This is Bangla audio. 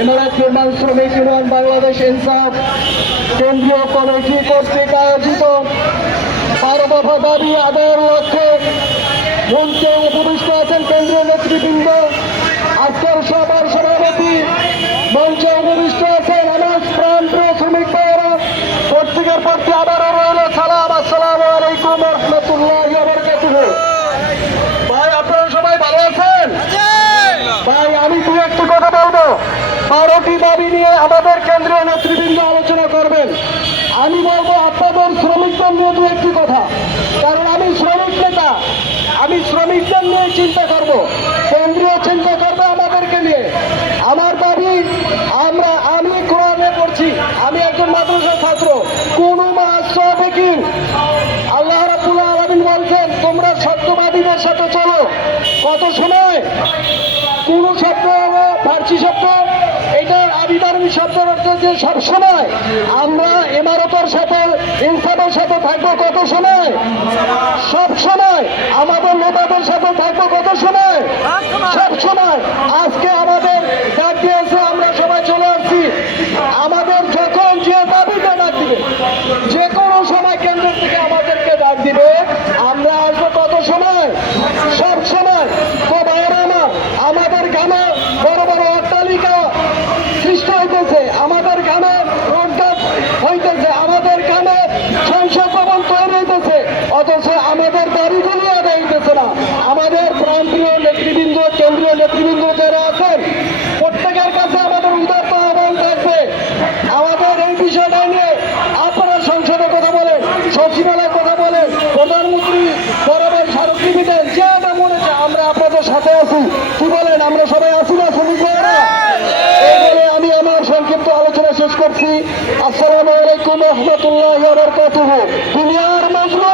এমআরএফ নির্মাণ শ্রমিক ইউনিয়ন বাংলাদেশ ইনসাফ কেন্দ্রীয় কমিটি কর্তৃক আয়োজিত 12 দফা দাবি আদায়ের লক্ষ্যে মঞ্চে উপবিষ্ট আছেন কেন্দ্রীয় নেতৃবৃন্দ। আজকের সভার সভাপতি মঞ্চে উপবিষ্ট আছেন আমার প্রাণপ্রিয় শ্রমিক ভাইয়েরা। প্রত্যেকের প্রতি আবারও রইল সালাম, আসসালামু আলাইকুম ওয়া রাহমাতুল্লাহি ওয়া বারাকাতুহু। ভাই আপনারা সবাই ভালো আছেন? ভাই আমি দু একটি কথা বলবো। 12টি দাবি নিয়ে আমাদের কেন্দ্রীয় নেতৃবৃন্দ আলোচনা করবেন। আমি বলবো আপনাদের শ্রমিকদের নিয়ে দু একটি কথা, কারণ আমি শ্রমিক নেতা, আমি শ্রমিকদের নিয়ে চিন্তা করব, কেন্দ্রীয় চিন্তা করবে আমাদেরকে নিয়ে। আমার দাবি, আমি কোরআনে পড়ছি, আমি একজন মাদ্রাসা ছাত্র। কোন মাসবিকিন আল্লাহ রাব্বুল আলামিন বলছেন তোমরা সত্যবাদীদের সাথে চলো। কত সময়? কোন শব্দ হলো ফার্সি শব্দ, এটা আবিধানিক শব্দের অর্থ যে সবসময় আমরা ইমারতের সাথে ইনসাফের সাথে থাকবো। কত সময়? সব সময়। আমাদের নেতাদের সাথে থাকবো কত সময়? সব সময়। আজকে আমাদের ডাক দিয়েছে, আমরা সবাই চলে আসছি। আমাদের যখন যে দাবিতে ডাক দিবে, যে কোনো সময় কেন্দ্র থেকে আমাদেরকে ডাক দিবে, আমরা আসবো কত সময়? সব সময়। তো ভাইয়েরা আমার, আমাদের গ্রামে বড় বড় অট্টালিকা সৃষ্টি হইতেছে, আমাদের গ্রামে রোডঘাট হইতেছে, আমাদের গ্রামে সংসদ ভবন তৈরি হইতেছে, অথচ আমাদের দাবিগুলি আদায় হইতেছে না। আমাদের প্রান্তীয় নেতৃবৃন্দ, কেন্দ্রীয় নেতৃবৃন্দ যারা আছেন, প্রত্যেকের কাছে আমাদের উদাত্ত আহ্বান থাকবে। আমাদের এই বিষয়টা নিয়ে আপনারা সংসদে কথা বলেন, সচিবালয়ে কথা বলেন, প্রধানমন্ত্রী বরাবর স্মারকলিপি দেন, যেটা মনে চায় আমরা আপনাদের সাথে আছি। কি বলেন? আমরা সবাই আছি না শ্রমিক ভাইয়েরা? এই বলে আমি আমার সংক্ষিপ্ত আলোচনা শেষ করছি। আসসালামু আলাইকুম ওয়া রাহমাতুল্লাহি ওয়া বারাকাতুহু। দুনিয়ার মজনু